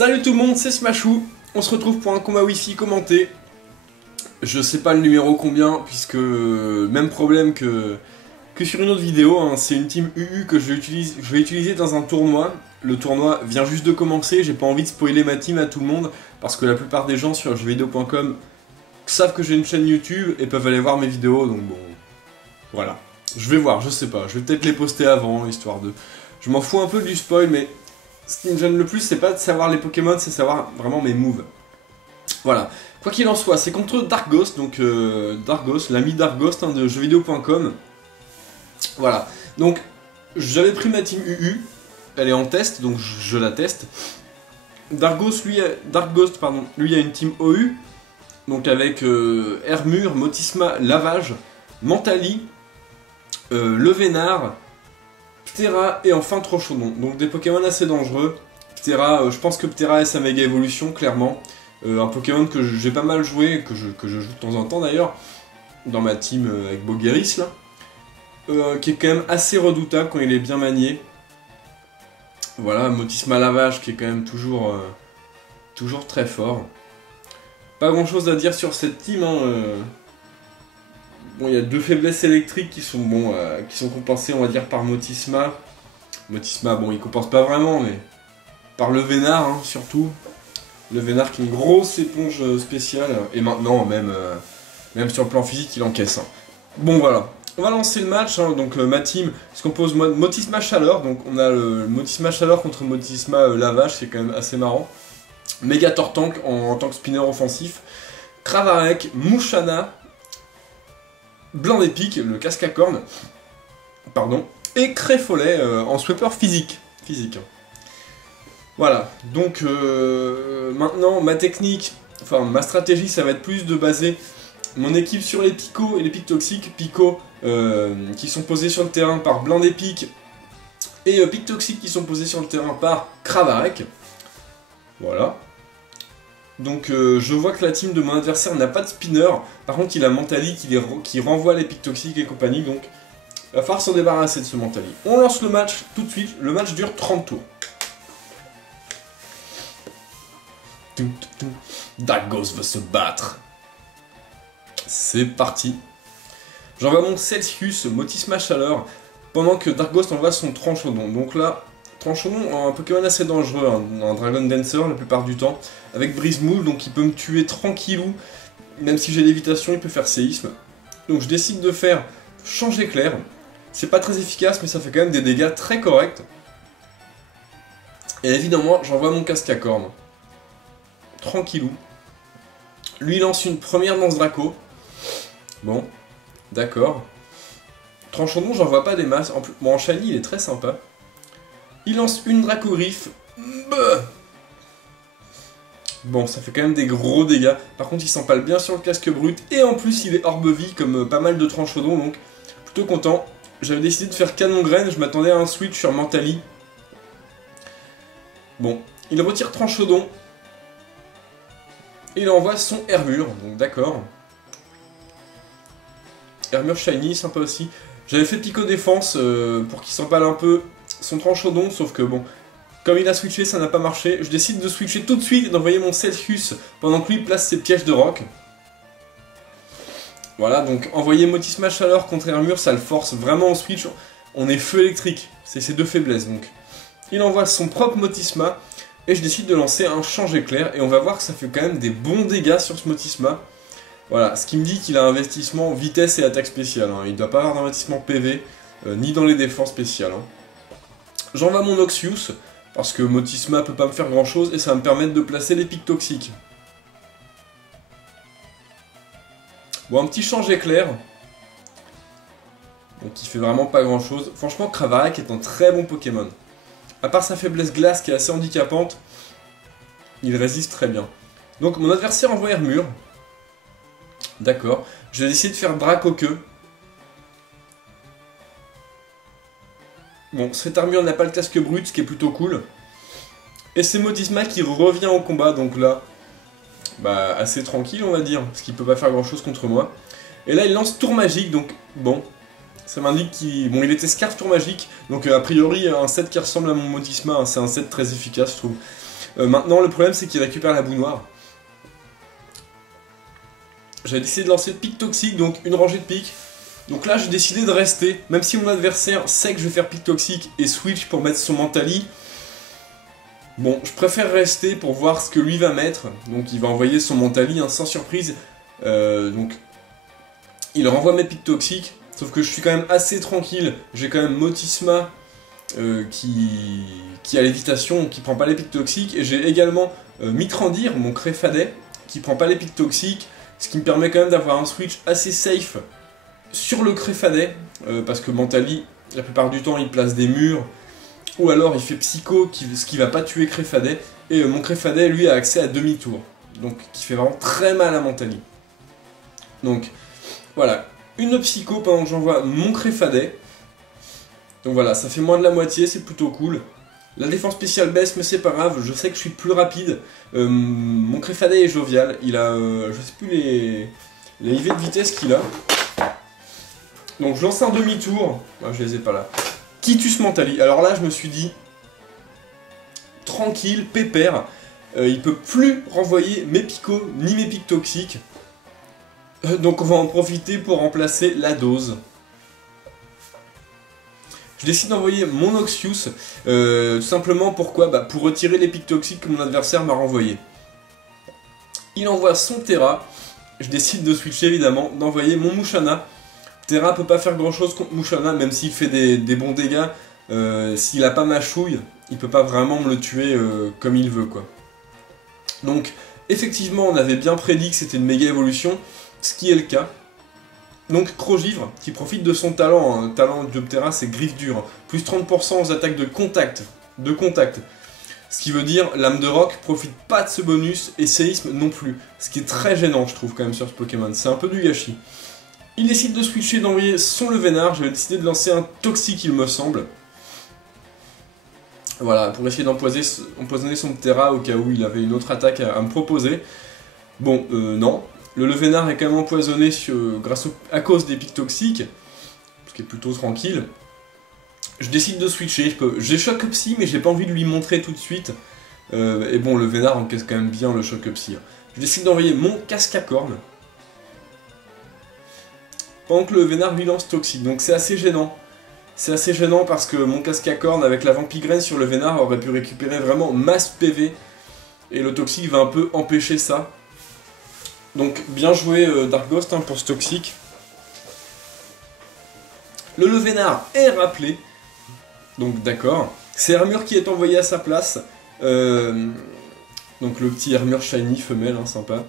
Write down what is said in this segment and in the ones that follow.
Salut tout le monde, c'est Smashou. On se retrouve pour un combat Wi-Fi commenté. Je sais pas le numéro combien, puisque même problème que sur une autre vidéo, hein. C'est une team UU que je vais utiliser dans un tournoi. Le tournoi vient juste de commencer, j'ai pas envie de spoiler ma team à tout le monde, parce que la plupart des gens sur jeuxvideo.com savent que j'ai une chaîne YouTube et peuvent aller voir mes vidéos, donc bon, voilà. Je vais voir, je sais pas, je vais peut-être les poster avant, histoire de... Je m'en fous un peu du spoil, mais ce qui me gêne le plus, c'est pas de savoir les Pokémon, c'est savoir vraiment mes moves. Voilà. Quoi qu'il en soit, c'est contre Darkghost, donc Darkghost, l'ami Darkghost hein, de jeuxvideo.com. Voilà. Donc, j'avais pris ma team UU, elle est en test, donc je la teste. Darkghost, lui a une team OU, donc avec Hermure, Motisma, Lavage, Mentali, Levénard, Ptera et enfin Trochodon. Donc des Pokémon assez dangereux. Ptera, je pense que Ptera est sa méga évolution, clairement. Un Pokémon que j'ai pas mal joué, que je joue de temps en temps d'ailleurs, dans ma team avec Bogueris là. Qui est quand même assez redoutable quand il est bien manié. Voilà, Motisma Lavage qui est quand même toujours très fort. Pas grand chose à dire sur cette team, hein. Bon, il y a deux faiblesses électriques qui sont compensées, on va dire, par Motisma. Motisma, bon, il compense pas vraiment, mais par Levénard, hein, surtout. Levénard qui est une grosse éponge spéciale, et maintenant, même sur le plan physique, il encaisse. Hein. Bon, voilà. On va lancer le match, hein. Donc ma team se compose Motisma Chaleur, donc on a le Motisma Chaleur contre Motisma Lavage, c'est quand même assez marrant. Mégator Tank en tant que spinner offensif. Kravarek, Mouchana, Blanc d'épique, le casque à cornes, pardon, et Créfolet en sweeper physique. Voilà, donc maintenant ma technique, enfin ma stratégie, ça va être plus de baser mon équipe sur les picots et les pics toxiques. Picots qui sont posés sur le terrain par Blanc d'épique et pics toxiques qui sont posés sur le terrain par Kravarek. Voilà. Donc je vois que la team de mon adversaire n'a pas de spinner, par contre il a Mentali qui renvoie les pics toxiques et compagnie, donc il va falloir s'en débarrasser de ce Mentali. On lance le match tout de suite, le match dure 30 tours. Darkghost veut se battre. C'est parti. J'envoie mon Celsius Motisma Chaleur, pendant que Darkghost envoie son Tranchodon. Donc là, Tranchodon, un Pokémon assez dangereux, un Dragon Dancer la plupart du temps, avec Brise Moule, donc il peut me tuer tranquillou, même si j'ai l'évitation, il peut faire séisme. Donc je décide de faire Change éclair. C'est pas très efficace, mais ça fait quand même des dégâts très corrects. Et évidemment, j'envoie mon casque à cornes. Tranquillou. Lui il lance une première lance Draco. Bon, d'accord. Tranchodon, j'en vois pas des masses. En shiny, il est très sympa. Il lance une Dracogriffe. Bon, ça fait quand même des gros dégâts. Par contre, il s'empale bien sur le casque brut. Et en plus, il est orbe-vie, comme pas mal de Tranchodon. Donc, plutôt content. J'avais décidé de faire Canon Graine. Je m'attendais à un switch sur Mentali. Bon, il retire Tranchodon. Et il envoie son Hermure. Donc, d'accord. Hermure shiny, sympa aussi. J'avais fait Pico Défense pour qu'il s'empale un peu son Tranchodon, sauf que bon, comme il a switché, ça n'a pas marché. Je décide de switcher tout de suite et d'envoyer mon Celsius pendant que lui place ses pièges de roc. Voilà, donc envoyer Motisma Chaleur contre Hermure, ça le force vraiment au switch. On est feu électrique, c'est ses deux faiblesses donc. Il envoie son propre Motisma et je décide de lancer un Change éclair et on va voir que ça fait quand même des bons dégâts sur ce Motisma. Voilà, ce qui me dit qu'il a un investissement vitesse et attaque spéciale. Hein. Il ne doit pas avoir d'investissement PV, ni dans les défenses spéciales. Hein. J'envoie mon Noxius, parce que Motisma peut pas me faire grand chose, et ça va me permettre de placer les pics toxiques. Bon, un petit Change éclair. Donc il fait vraiment pas grand chose. Franchement, Kravarek est un très bon Pokémon. À part sa faiblesse glace qui est assez handicapante, il résiste très bien. Donc mon adversaire envoie Hermure. D'accord. Je vais essayer de faire Dracoqueux. Bon, cette armure n'a pas le casque brut, ce qui est plutôt cool. Et c'est Motisma qui revient au combat, donc là, bah, assez tranquille, on va dire, parce qu'il peut pas faire grand chose contre moi. Et là, il lance Tour Magique, donc bon, ça m'indique qu'il... Bon, il était Scarf Tour Magique, donc a priori, un set qui ressemble à mon Motisma, hein, c'est un set très efficace, je trouve. Maintenant, le problème, c'est qu'il récupère la boue noire. J'avais décidé de lancer pic toxique, donc une rangée de pics. Donc là, j'ai décidé de rester, même si mon adversaire sait que je vais faire pic toxique et switch pour mettre son mentali. Bon, je préfère rester pour voir ce que lui va mettre. Donc il va envoyer son mentali, hein, sans surprise. Donc il renvoie mes pics toxiques, sauf que je suis quand même assez tranquille. J'ai quand même Motisma qui a l'évitation, qui prend pas les pics toxiques. Et j'ai également Mitrandir, mon Créfadet, qui prend pas les pics toxiques. Ce qui me permet quand même d'avoir un switch assez safe sur le Créfadet, parce que Mentali, la plupart du temps, il place des murs, ou alors il fait Psycho, ce qui va pas tuer Créfadet, et mon Créfadet, lui, a accès à demi-tour, donc qui fait vraiment très mal à Mentali. Donc, voilà, une Psycho pendant que j'envoie mon Créfadet, donc voilà, ça fait moins de la moitié, c'est plutôt cool. La défense spéciale baisse, mais c'est pas grave, je sais que je suis plus rapide. Mon Créfadet est jovial, il a, je sais plus les IV de vitesse qu'il a. Donc je lance un demi-tour, je les ai pas là. Kitus Mentali, alors là je me suis dit, tranquille, pépère, il peut plus renvoyer mes picots ni mes pics toxiques. Donc on va en profiter pour remplacer la dose. Je décide d'envoyer mon Noxious, tout simplement pourquoi, pour retirer les pics toxiques que mon adversaire m'a renvoyé. Il envoie son Terra, je décide de switcher évidemment, d'envoyer mon Mushanna. Terra peut pas faire grand chose contre Mushanna, même s'il fait des bons dégâts, s'il a pas ma chouille, il peut pas vraiment me le tuer comme il veut quoi. Donc effectivement on avait bien prédit que c'était une méga évolution, ce qui est le cas. Donc Crogivre, qui profite de son talent, hein. Le talent de Terra c'est griffe dure, hein. Plus 30% aux attaques de contact. Ce qui veut dire, Lame de Roc profite pas de ce bonus, et Séisme non plus. Ce qui est très gênant je trouve quand même sur ce Pokémon, c'est un peu du gâchis. Il décide de switcher, d'envoyer son Levénard, j'avais décidé de lancer un Toxique il me semble. Voilà, pour essayer d'empoisonner son Terra au cas où il avait une autre attaque à me proposer. Bon, non. Le Levénard est quand même empoisonné à cause des pics toxiques, ce qui est plutôt tranquille. Je décide de switcher, j'ai Choc Psy, mais j'ai pas envie de lui montrer tout de suite. Et bon, le Levénard encaisse quand même bien le Choc Psy. Je décide d'envoyer mon Casque à cornes. Pendant que le Levénard lui lance Toxique, donc c'est assez gênant. C'est assez gênant parce que mon Casque à cornes avec la Vampigraine sur le Levénard aurait pu récupérer vraiment masse PV. Et le Toxique va un peu empêcher ça. Donc bien joué Dark Ghost hein, pour ce Toxique. Le Levénard est rappelé. Donc d'accord. C'est Hermure qui est envoyé à sa place. Donc le petit Hermure Shiny femelle, hein, sympa.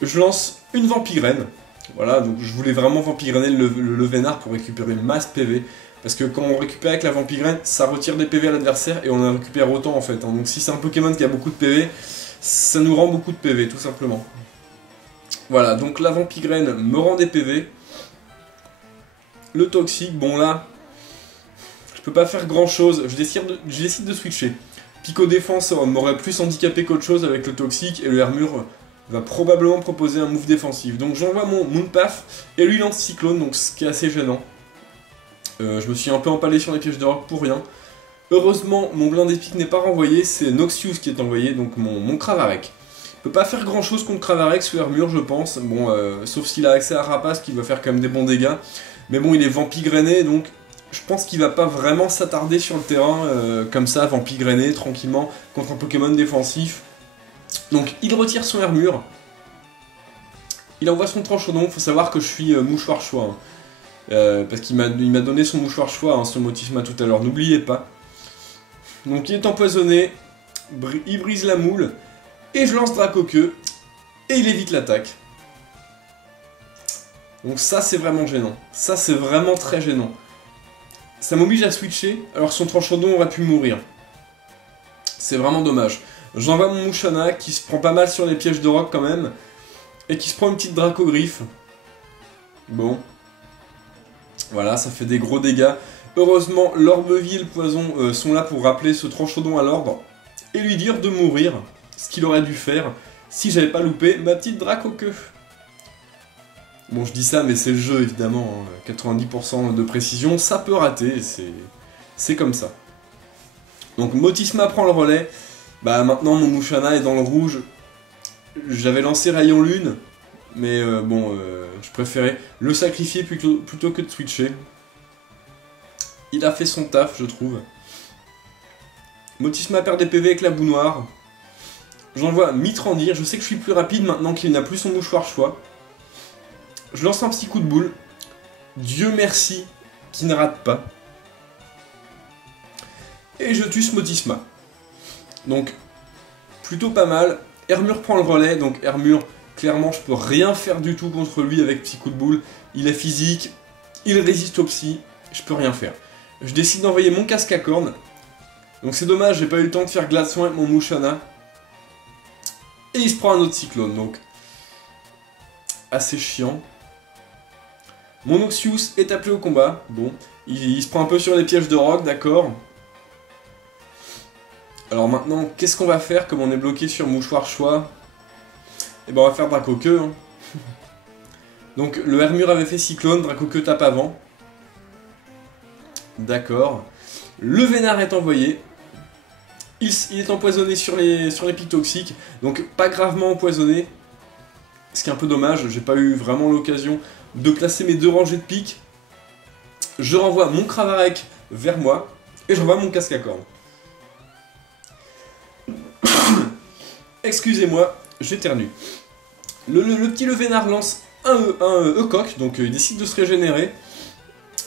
Je lance une Vampigraine. Voilà, donc je voulais vraiment Vampigrainer le Levénard pour récupérer masse PV. Parce que quand on récupère avec la Vampigraine, ça retire des PV à l'adversaire et on en récupère autant en fait. Hein. Donc si c'est un Pokémon qui a beaucoup de PV, ça nous rend beaucoup de PV tout simplement. Voilà, donc la Vampigraine me rend des PV. Le Toxique, bon là, je peux pas faire grand chose. Je décide de switcher. Pico Défense m'aurait plus handicapé qu'autre chose avec le Toxique et le Hermure va probablement proposer un move défensif. Donc j'envoie mon Moonpath et lui lance Cyclone, donc ce qui est assez gênant. Je me suis un peu empalé sur les pièges de roc pour rien. Heureusement, mon blindé pique n'est pas renvoyé, c'est Noxious qui est envoyé, donc mon Cravarec. Il peut pas faire grand chose contre Cravarec sous Hermure, je pense. Bon, sauf s'il a accès à Rapace qui va faire quand même des bons dégâts. Mais bon, il est Vampigrainé, donc je pense qu'il va pas vraiment s'attarder sur le terrain comme ça, Vampigrainé, tranquillement, contre un Pokémon défensif. Donc il retire son Hermure. Il envoie son Tranchodon, faut savoir que je suis mouchoir choix. Hein. Parce qu'il m'a donné son mouchoir choix, hein, son Motisma tout à l'heure, n'oubliez pas. Donc il est empoisonné, il brise la moule, et je lance Dracoqueux, et il évite l'attaque. Donc ça c'est vraiment gênant, ça c'est vraiment très gênant. Ça m'oblige à switcher, alors son Tranchodon aurait pu mourir. C'est vraiment dommage. J'envoie mon Mushanna, qui se prend pas mal sur les pièges de roc quand même, et qui se prend une petite Dracogriffe. Bon. Voilà, ça fait des gros dégâts. Heureusement, l'Orbeville et le Poison sont là pour rappeler ce Tranchodon à l'ordre et lui dire de mourir, ce qu'il aurait dû faire si j'avais pas loupé ma petite Dracoqueux. Bon, je dis ça, mais c'est le jeu évidemment, hein. 90% de précision, ça peut rater, c'est comme ça. Donc Motisma prend le relais, Bah maintenant mon Musharna est dans le rouge. J'avais lancé Rayon Lune, mais bon, je préférais le sacrifier plutôt que de switcher. Il a fait son taf, je trouve. Motisma perd des PV avec la boue noire. J'envoie Mitrandir, je sais que je suis plus rapide maintenant qu'il n'a plus son mouchoir choix. Je lance un petit coup de boule. Dieu merci qui ne rate pas. Et je tue ce Motisma. Donc, plutôt pas mal. Hermure prend le relais, donc Hermure, clairement je peux rien faire du tout contre lui avec petit coup de boule. Il est physique, il résiste au psy, je peux rien faire. Je décide d'envoyer mon casque à cornes. Donc c'est dommage, j'ai pas eu le temps de faire glaçon avec mon Musharna. Et il se prend un autre cyclone, donc assez chiant. Mon Noxious est appelé au combat. Bon, il se prend un peu sur les pièges de rock, d'accord. Alors maintenant, qu'est-ce qu'on va faire comme on est bloqué sur mouchoir choix? Eh ben on va faire Dracoqueux. Hein. Donc le Hermure avait fait cyclone, Dracoqueux tape avant. D'accord. Le Vénard est envoyé. Il est empoisonné sur les pics toxiques, donc pas gravement empoisonné. Ce qui est un peu dommage, j'ai pas eu vraiment l'occasion de placer mes deux rangées de pics. Je renvoie mon Cravarec vers moi, et j'envoie mon casque à cornes. Excusez-moi, j'éternue. Le petit Vénard lance un E-coq, donc il décide de se régénérer.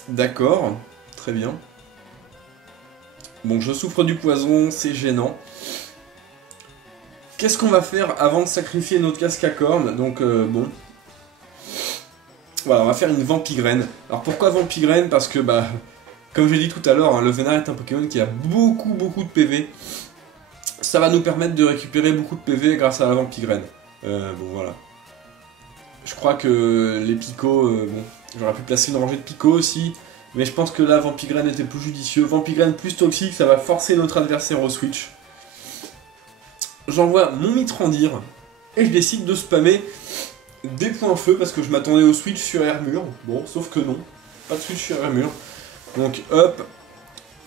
D'accord, très bien. Bon, je souffre du poison, c'est gênant. Qu'est-ce qu'on va faire avant de sacrifier notre casque à cornes? Donc, bon. Voilà, on va faire une Vampigraine. Alors, pourquoi Vampigraine? Parce que, bah, comme j'ai dit tout à l'heure, hein, le Vénard est un Pokémon qui a beaucoup de PV. Ça va nous permettre de récupérer beaucoup de PV grâce à la Vampigraine. Bon, voilà. Je crois que les picots, bon, j'aurais pu placer une rangée de picots aussi. Mais je pense que là, Vampigraine était plus judicieux. Vampigraine plus toxique, ça va forcer notre adversaire au switch. J'envoie mon Mitrandir. Et je décide de spammer des points feu parce que je m'attendais au switch sur Hermure. Bon, sauf que non. Pas de switch sur Hermure. Donc, hop.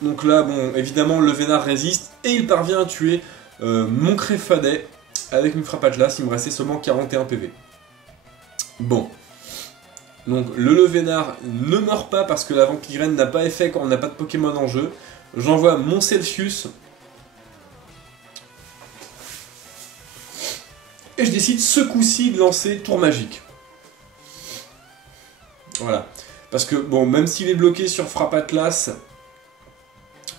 Donc là, bon, évidemment, le Vénard résiste. Et il parvient à tuer mon Créfadet avec une frappe Atlas. Il me restait seulement 41 PV. Bon. Donc le Vénard ne meurt pas parce que la Vampigraine n'a pas effet quand on n'a pas de Pokémon en jeu. J'envoie mon Celsius. Et je décide ce coup-ci de lancer Tour Magique. Voilà. Parce que, bon, même s'il est bloqué sur Frappe Atlas,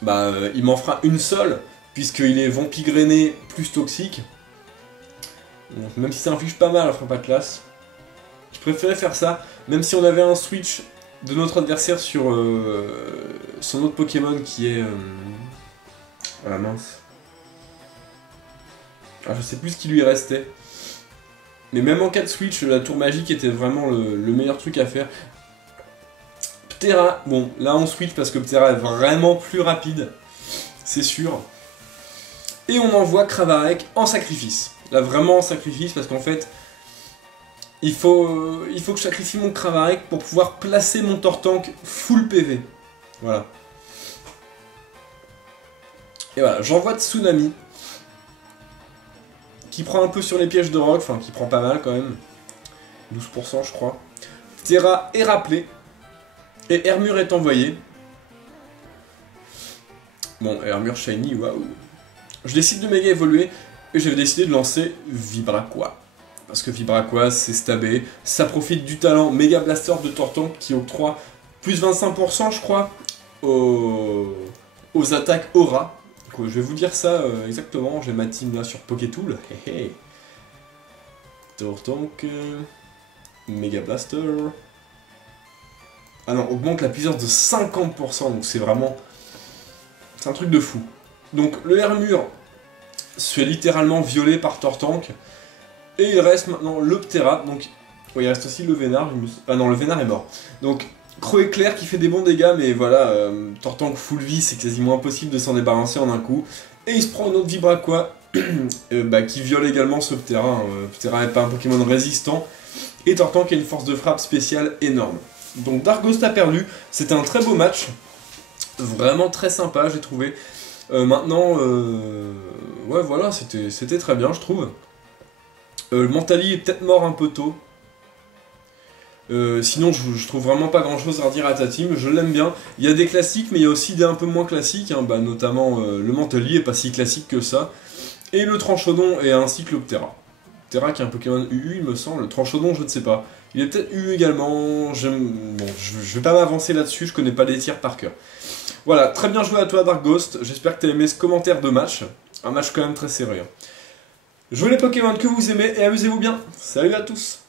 bah, il m'en fera une seule, puisqu'il est Vampigrené plus toxique. Donc, même si ça inflige pas mal à Frappe Atlas. Je préférais faire ça, même si on avait un switch de notre adversaire sur son autre Pokémon qui est... Ah mince. Ah, je sais plus ce qui lui restait. Mais même en cas de switch, la tour magique était vraiment le meilleur truc à faire. Ptera, bon, là on switch parce que Ptera est vraiment plus rapide, c'est sûr. Et on envoie Cravarec en sacrifice. Là vraiment en sacrifice parce qu'en fait... Il faut que je sacrifie mon Cravarec pour pouvoir placer mon Tortank full PV. Voilà. Et voilà, j'envoie Tsunami. Qui prend un peu sur les pièges de rock, enfin qui prend pas mal quand même. 12% je crois. Terra est rappelé. Et Hermure est envoyé. Bon, Hermure Shiny, waouh. Je décide de méga évoluer. Et j'ai décidé de lancer Vibraqua. Parce que Vibraqua, c'est stabé, ça profite du talent Mega Blaster de Tortank qui octroie plus 25% je crois aux attaques Aura. Donc, je vais vous dire ça exactement, j'ai ma team là sur Pokétool. Tortank, Mega Blaster. Ah non, augmente la puissance de 50%, donc c'est vraiment... C'est un truc de fou. Donc le Hermure se fait littéralement violer par Tortank. Et il reste maintenant le Ptera, donc oui, il reste aussi le Vénard, ah non, le Vénard est mort. Donc Croc éclair qui fait des bons dégâts, mais voilà, Tortank full vie, c'est quasiment impossible de s'en débarrasser en un coup. Et il se prend une autre Vibraqua, qui viole également ce Ptera. Hein. Ptera n'est pas un Pokémon résistant, et Tortank a une force de frappe spéciale énorme. Donc Dargost a perdu, c'était un très beau match, vraiment très sympa j'ai trouvé. Maintenant, ouais, voilà, c'était très bien, je trouve. Le Mentali est peut-être mort un peu tôt. Sinon, je trouve vraiment pas grand chose à redire à ta team, je l'aime bien. Il y a des classiques, mais il y a aussi des un peu moins classiques, hein, bah, notamment le Mentali est pas si classique que ça. Et le Tranchodon et ainsi que l'Optera. Optera qui est un Pokémon UU, il me semble. Le Tranchodon, je ne sais pas. Il est peut-être UU également. Bon, je vais pas m'avancer là-dessus, je connais pas les tirs par cœur. Voilà, très bien joué à toi Dark Ghost. J'espère que tu as aimé ce commentaire de match. Un match quand même très serré. Jouez les Pokémon que vous aimez et amusez-vous bien. Salut à tous.